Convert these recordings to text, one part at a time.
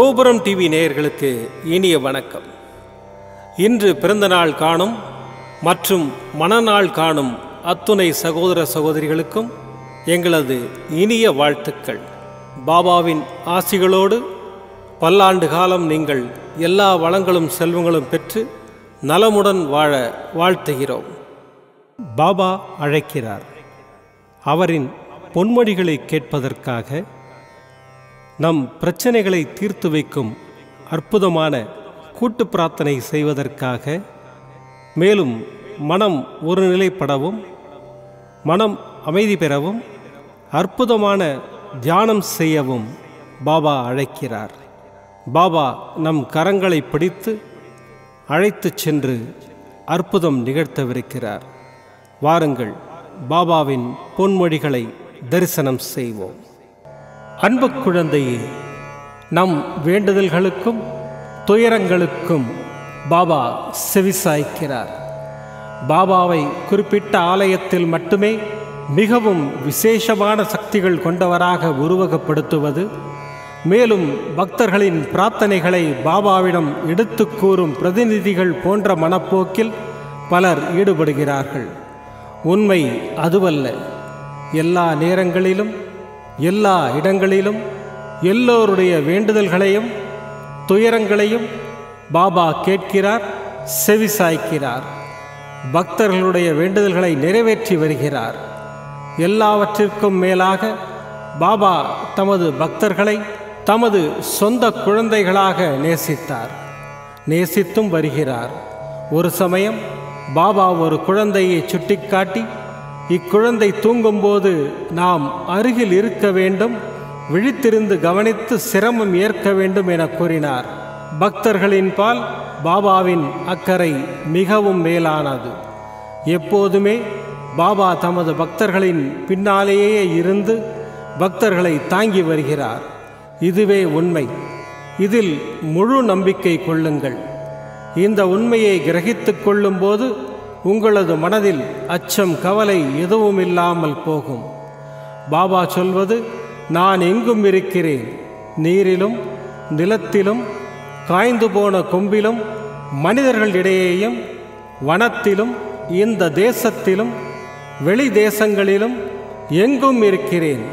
கோபுரம் டிவி நேயர்களுக்கு இனிய வணக்கம். இன்று பிறந்தநாள் காணும் மற்றும் மணநாள் காணும் அத்துணை சகோதர சகோதரிகளுக்கும் எங்களது இனிய வாழ்த்துக்கள். பாபாவின் ஆசிகளோடு பல்லாண்டு காலம் நீங்கள் எல்லா வளங்களும் செல்வங்களும் பெற்று நலமுடன் வாழ வாழ்த்துகிறோம். பாபா அழைக்கிறார். அவரின் பொன்மொழிகளை கேட்பதற்காக, நம் பிரச்சனைகளை தீர்த்து வைக்கும் அற்புதமான கூட்டு பிரார்த்தனை செய்வதற்காக, மேலும் மனம் ஒருநிலைப்படவும் மனம் அமைதி பெறவும் அற்புதமான தியானம் செய்யவும் பாபா அழைக்கிறார். பாபா நம் கரங்களை பிடித்து அழைத்துச் சென்று அற்புதம் நிகழ்த்தவிருக்கிறார். வாருங்கள், பாபாவின் பொன்மொழிகளை தரிசனம் செய்வோம். அன்பு குழந்தையே, நம் வேண்டுதல்களுக்கும் துயரங்களுக்கும் பாபா செவிசாய்க்கிறார். பாபாவை குறிப்பிட்ட ஆலயத்தில் மட்டுமே மிகவும் விசேஷமான சக்திகள் கொண்டவராக உருவகப்படுத்துவது, மேலும் பக்தர்களின் பிரார்த்தனைகளை பாபாவிடம் எடுத்து கூறும் பிரதிநிதிகள் போன்ற மனப்போக்கில் பலர் ஈடுபடுகிறார்கள். உண்மை அதுவல்ல. எல்லா நேரங்களிலும் எல்லா இடங்களிலும் எல்லோருடைய வேண்டுதல்களையும் துயரங்களையும் பாபா கேட்கிறார், செவிசாய்க்கிறார். பக்தர்களுடைய வேண்டுதல்களை நிறைவேற்றி வருகிறார். எல்லாவற்றிற்கும் மேலாக பாபா தமது பக்தர்களை தமது சொந்த குழந்தைகளாக நேசித்தார், நேசித்தும் வருகிறார். ஒரு சமயம் பாபா ஒரு குழந்தையை சுட்டிக்காட்டி, இக்குழந்தை தூங்கும்போது நாம் அருகில் இருக்க வேண்டும், விழித்திருந்து கவனித்து சிரமம் ஏற்க வேண்டும் என கூறினார். பக்தர்களின் பால் பாபாவின் அக்கறை மிகவும் மேலானது. எப்போதுமே பாபா தமது பக்தர்களின் பின்னாலேயே இருந்து பக்தர்களை தாங்கி வருகிறார். இதுவே உண்மை. இதில் முழு நம்பிக்கை கொள்ளுங்கள். இந்த உண்மையை கிரகித்து கொள்ளும்போது உங்களது மனதில் அச்சம் கவலை எதுவும் இல்லாமல் போகும். பாபா சொல்வது, நான் எங்கும் இருக்கிறேன். நீரிலும் நிலத்திலும் காய்ந்து போன கொம்பிலும் மனிதர்களிடையேயும் வனத்திலும் இந்த தேசத்திலும் வெளி தேசங்களிலும் எங்கும் இருக்கிறேன்.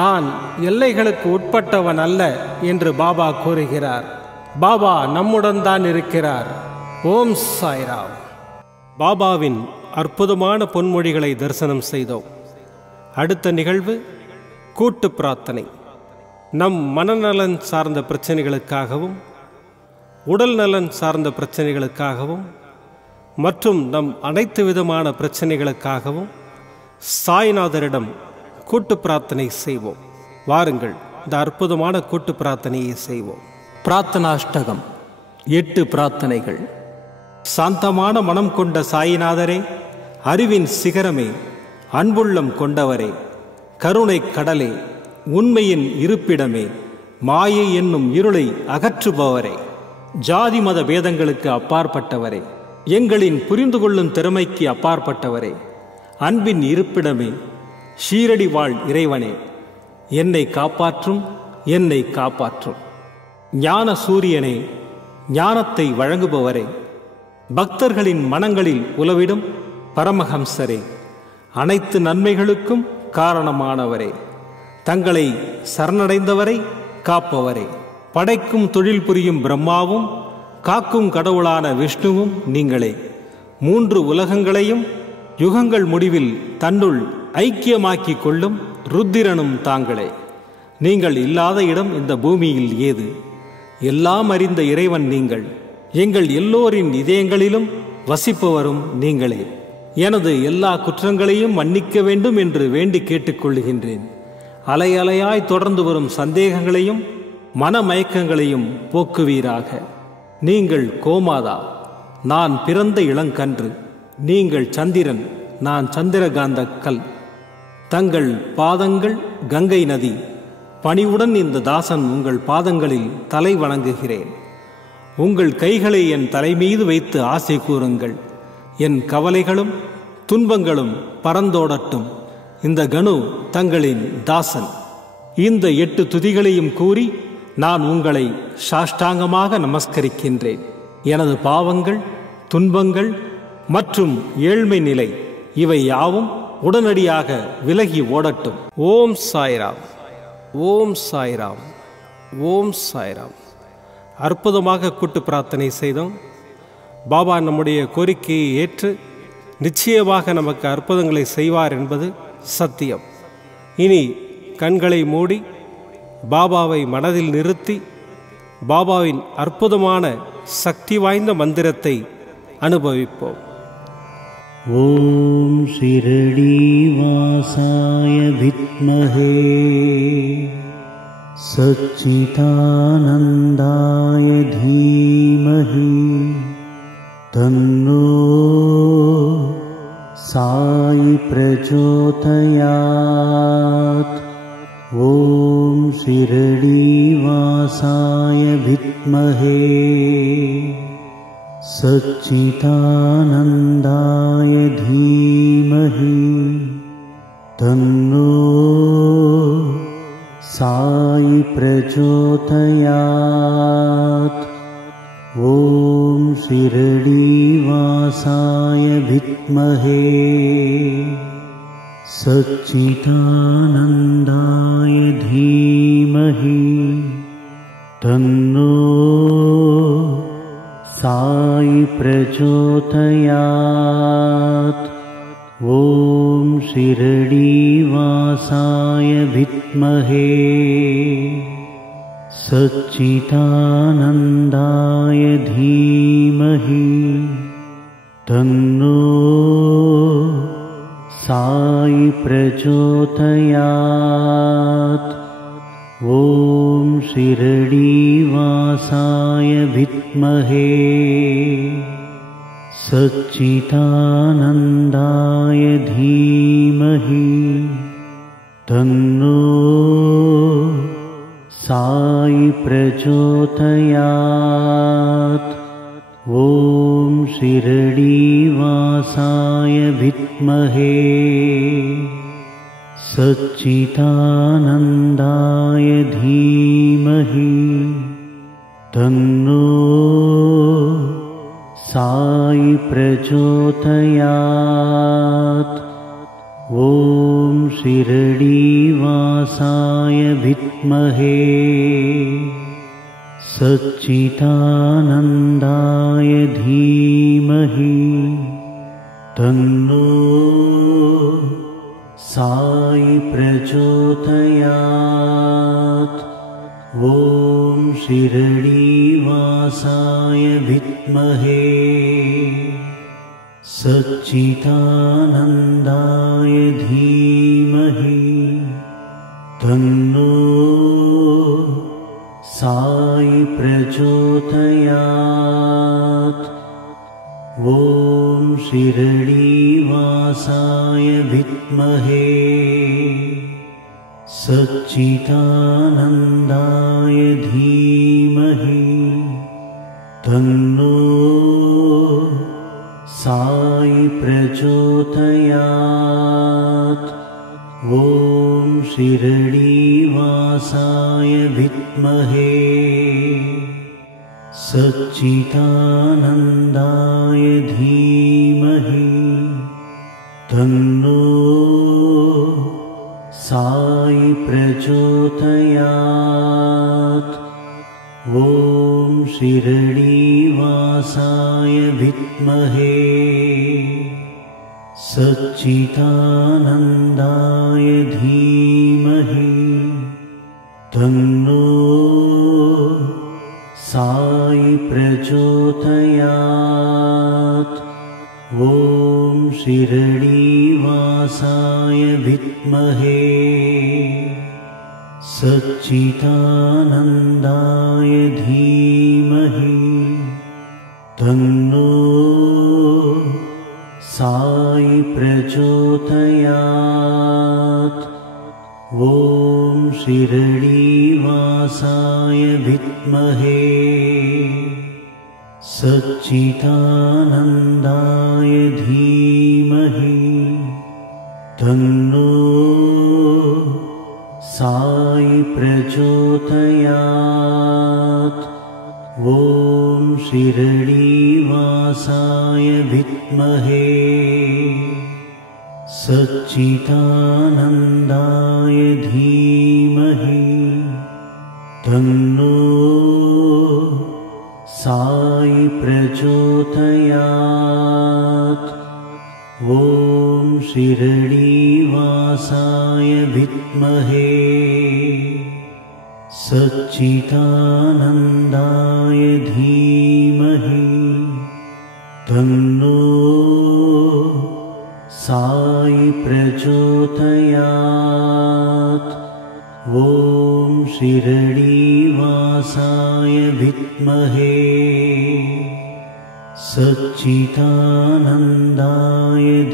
நான் எல்லைகளுக்கு உட்பட்டவன் அல்ல என்று பாபா கூறுகிறார். பாபா நம்முடன் தான் இருக்கிறார். ஓம் சாய்ராம். பாபாவின் அற்புதமான பொன்மொழிகளை தரிசனம் செய்தோம். அடுத்த நிகழ்வு கூட்டு பிரார்த்தனை. நம் மனநலன் சார்ந்த பிரச்சனைகளுக்காகவும் உடல் நலன் சார்ந்த பிரச்சனைகளுக்காகவும் மற்றும் நம் அனைத்து விதமான பிரச்சனைகளுக்காகவும் சாய்நாதரிடம் கூட்டு பிரார்த்தனை செய்வோம். வாருங்கள், இந்த அற்புதமான கூட்டு பிரார்த்தனையை செய்வோம். பிரார்த்தனாஷ்டகம். 8 பிரார்த்தனைகள். சாந்தமான மனம் கொண்ட சாயிநாதரே, அறிவின் சிகரமே, அன்புள்ளம் கொண்டவரே, கருணை கடலே, உண்மையின் இருப்பிடமே, மாயை என்னும் இருளை அகற்றுபவரே, ஜாதி மத பேதங்களுக்கு அப்பாற்பட்டவரே, எங்களின் புரிந்து கொள்ளும் திறமைக்கு அப்பாற்பட்டவரே, அன்பின் இருப்பிடமே, ஷீரடி வாழ் இறைவனே, என்னை காப்பாற்றும், என்னை காப்பாற்றும். ஞான சூரியனே, ஞானத்தை வழங்குபவரே, பக்தர்களின் மனங்களில் உலவிடும் பரமஹம்சரே, அனைத்து நன்மைகளுக்கும் காரணமானவரே, தங்களை சரணடைந்தவரை காப்பவரே, படைக்கும் தொழில் புரியும் பிரம்மாவும் காக்கும் கடவுளான விஷ்ணுவும் நீங்களே, 3 உலகங்களையும் யுகங்கள் முடிவில் தன்னுள் ஐக்கியமாக்கிக் கொள்ளும் ருத்திரனும் தாங்களே. நீங்கள் இல்லாத இடம் இந்த பூமியில் ஏது? எல்லாம் அறிந்த இறைவன் நீங்கள். எங்கள் எல்லோரின் இதயங்களிலும் வசிப்பவரும் நீங்களே. எனது எல்லா குற்றங்களையும் மன்னிக்க வேண்டும் என்று வேண்டி கேட்டுக்கொள்ளுகின்றேன். அலை அலையாய் தொடர்ந்து வரும் சந்தேகங்களையும் மனமயக்கங்களையும் போக்குவீராக. நீங்கள் கோமாதா, நான் பிறந்த இளங்கன்று. நீங்கள் சந்திரன், நான் சந்திரகாந்த கல். தங்கள் பாதங்கள் கங்கை நதி. பணிவுடன் இந்த தாசன் உங்கள் பாதங்களில் தலை வணங்குகிறேன். உங்கள் கைகளை என் தலைமீது வைத்து ஆசை கூறுங்கள். என் கவலைகளும் துன்பங்களும் பறந்தோடட்டும். இந்த கணு தங்களின் தாசன். இந்த 8 துதிகளையும் கூறி நான் உங்களை சாஷ்டாங்கமாக நமஸ்கரிக்கின்றேன். எனது பாவங்கள், துன்பங்கள் மற்றும் ஏழ்மை நிலை இவை யாவும் உடனடியாக விலகி ஓடட்டும். ஓம் சாய்ராம், ஓம் சாய்ராம், ஓம் சாய்ராம். அற்புதமாக கூட்டு பிரார்த்தனை செய்தோம். பாபா நம்முடைய கோரிக்கையை ஏற்று நிச்சயமாக நமக்கு அற்புதங்களை செய்வார் என்பது சத்தியம். இனி கண்களை மூடி பாபாவை மனதில் நிறுத்தி பாபாவின் அற்புதமான சக்தி வாய்ந்த மந்திரத்தை அனுபவிப்போம். ஓம் ஷிரடி வாசாய வித்மஹே சச்சிதானந்தாய தீமஹி தன்னோ சாய் பிரச்சோதயாத். ஓம் ஷிரடி வாசாய வித்மஹே சச்சிதானந்தாய தீமஹி தன்னோ சாய் பிரச்சோதயாத். ஓம் ஷிரடி வாசாய வித்மஹே சச்சிதானந்தாய தீமஹி தன்னோ சாய் பிரச்சோதயாத். ஓம் ஷிரடி வாசாய வித்மஹே சச்சிதானந்தாய தீமஹி தன்னோ சாய் பிரச்சோதயாத். ஓம் ஷிரடி வாசாய வித்மஹே சச்சிதானந்தாய தீமஹி தன்னோ சாய் பிரச்சோதயாத். ஓம் ஷிரடி வாசாய வித்மஹே சச்சிதானந்தாய தீமஹி தன்னோ சாய் பிரச்சோதயாத். ஓம் ஷிரடி வாசாய வித்மஹே சச்சிதானந்தாய தீமஹி தன்னோ சாய் பிரச்சோதயாத். ஓம் ஷிரடி வாசாய வித்மஹே சச்சிதானந்தாய தீமஹி தன்னோ சாய் பிரச்சோதயாத். ஓம் ஷிரடி வாசாய வித்மஹே சச்சிதானந்தாய தீமஹி தன்னோ சாய் பிரச்சோதயாத். ஓம் ஷிரடி வாசாய வித்மஹே சச்சிதானந்தாய தீமஹி தன்னோ சாய் பிரச்சோதயாத். ஓம் ஷிரடி வாசாய வித்மஹே சச்சிதானந்தாய தீமஹி தன்னோ சாய் பிரச்சோதயாத். ஓம் ஷிரடி வாசாய வித்மஹே சச்சிதானந்தாய தீமஹி தன்னோ சாய் பிரச்சோதயாத். ஓம் ஷிரடி வாசாய வித்மஹே சச்சிதானந்தாய தீமஹி தன்னோ சாய் பிரச்சோதயாத். शिरडीवासाय विद्महे सच्चिदानन्दाय धीमहि तन्नो साई प्रचोदयात्। ॐ शिरडीवासाय विद्महे सच्चिदानन्दाय धीमहि तन्नो साई प्रचोदयात्। ॐ शिरडीवासाय विद्महे सच्चिदानन्दाय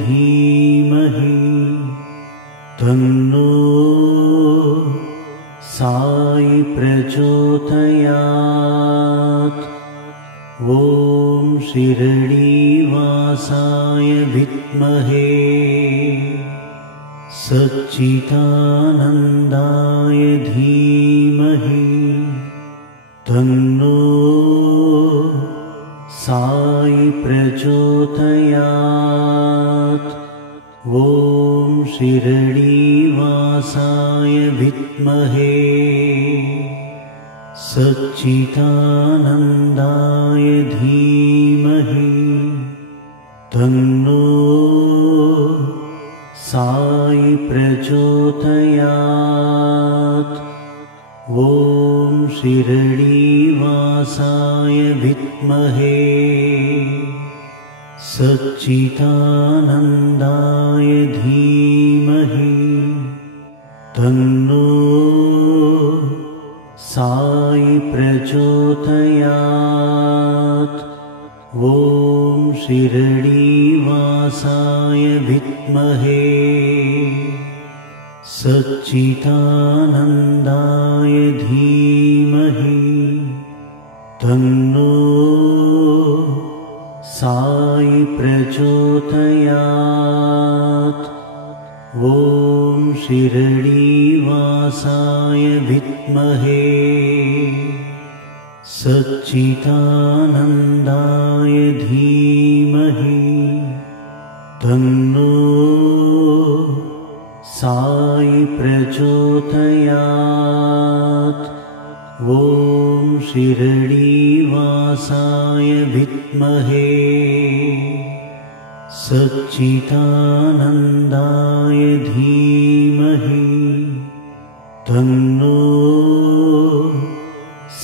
धीमहि तन्नो साई प्रचोदयात्। ॐ शिरडीवासाय विद्महे सच्चिदानन्दाय धीमहि तन्नो साई प्रचोदयात्। ॐ शिरडीवासाय विद्महे सच्चिदानन्दाय धीमहि तन्नो साई प्रचोदयात्। ॐ शिरडीवासाय विद्महे सच्चिदानन्दाय धीमहि तन्नो साई प्रचोदयात्। ॐ शिरडीवासाय विद्महे सच्चिदानन्दाय धीमहि तन्नो साई प्रचोदयात्। ॐ शिरडीवासाय विद्महे सच्चिदानन्दाय धीमहि तन्नो साई प्रचोदयात्। ॐ शिरडीवासाय विद्महे सच्चिदानन्दाय धीमहि तन्नो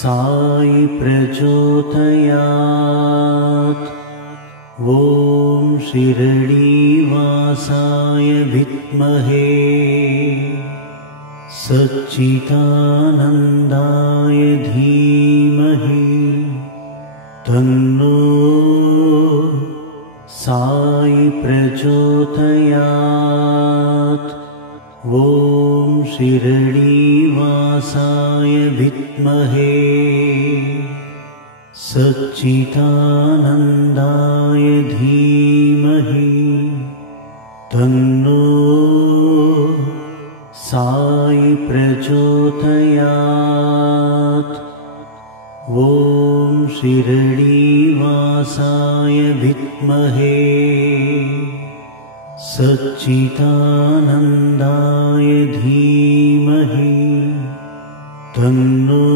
साई प्रचोदयात्। ॐ शिरडीवासाय विद्महे सच्चिदानन्दाय धीमहि तन्नो साई प्रचोदयात्। ॐ शिरडीवासाय विद्महे सच्चिदानन्दाय धीमहि तन्नो साई प्रचोदयात्। ॐ शिरडीवासाय विद्महे सच्चिदानन्दाय धीमहि तन्नो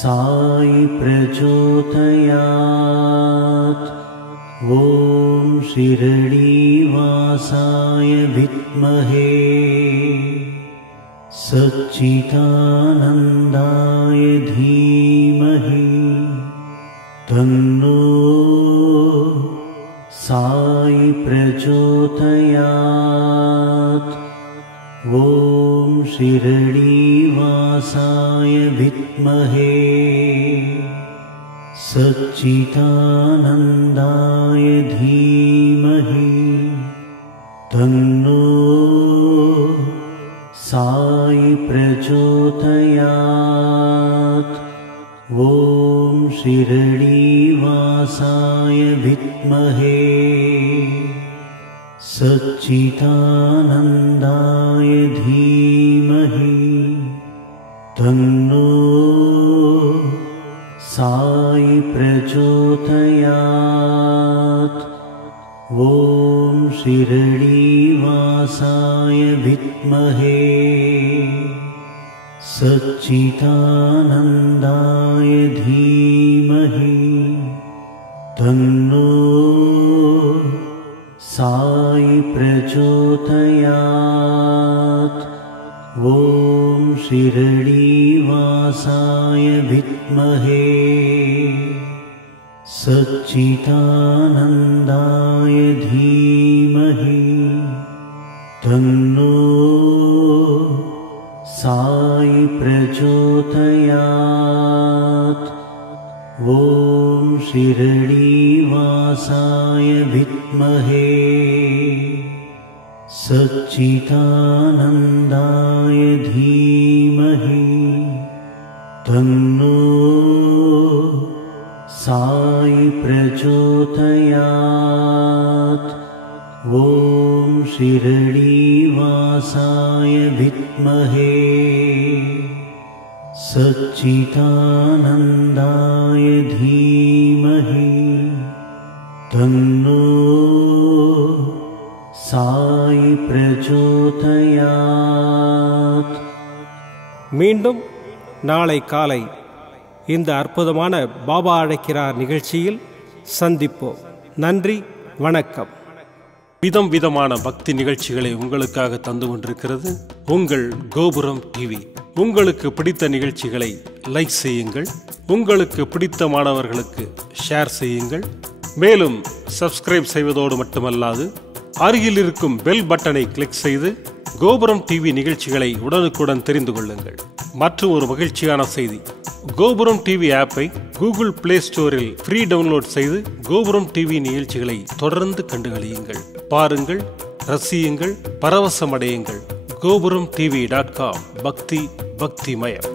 साई प्रचोदयात्। ॐ शिरडीवासाय विद्महे सच्चिदानन्दाय धीमहि तन्नो साई प्रचोदयात्। ॐ शिरडीवासाय विद्महे सच्चिदानन्दाय धीमहि तन्नो साई प्रचोदयात्। ॐ शिरडीवासाय विद्महे सच्चिदानन्दाय धीमहि तन्नो साई प्रचोदयात्। ॐ शिरडीवासाय विद्महे सच्चिदानन्दाय धीमहि तन्नो साई प्रचोदयात्। ॐ शिरडीवासाय विद्महे सच्चिदानन्दाय धीमहि तन्नो साई प्रचोदयात्। ॐ शिरडीवासाय विद्महे सच्चिदानन्दाय धीमहि तन्नो साई प्रचोदयात्। ॐ शिरडीवासाय विद्महे सच्चिदानन्दाय धीमहि तन्नो साई प्रचोदयात्। மீண்டும் நாளை காலை இந்த அற்புதமான பாபா அழைக்கிறார் நிகழ்ச்சியில் சந்திப்போம். நன்றி, வணக்கம். விதம் விதமான பக்தி நிகழ்ச்சிகளை உங்களுக்காக தந்து கொண்டிருக்கிறது உங்கள் கோபுரம் டிவி. உங்களுக்கு பிடித்த நிகழ்ச்சிகளை லைக் செய்யுங்கள், உங்களுக்கு பிடித்த மாணவர்களுக்கு ஷேர் செய்யுங்கள். மேலும் சப்ஸ்கிரைப் செய்வதோடு மட்டுமல்லாது அருகில் இருக்கும் பெல் பட்டனை கிளிக் செய்து கோபுரம் டிவி நிகழ்ச்சிகளை உடனுக்குடன் தெரிந்து கொள்ளுங்கள். மற்றும் ஒரு மகிழ்ச்சியான செய்தி, கோபுரம் டிவி ஆப்பை கூகுள் பிளே ஸ்டோரில் ஃப்ரீ டவுன்லோட் செய்து கோபுரம் டிவி நிகழ்ச்சிகளை தொடர்ந்து கண்டுகளியுங்கள், பாருங்கள், ரசியுங்கள், பரவசமடையுங்கள். gopuramtv.com பக்தி பக்திமயம்.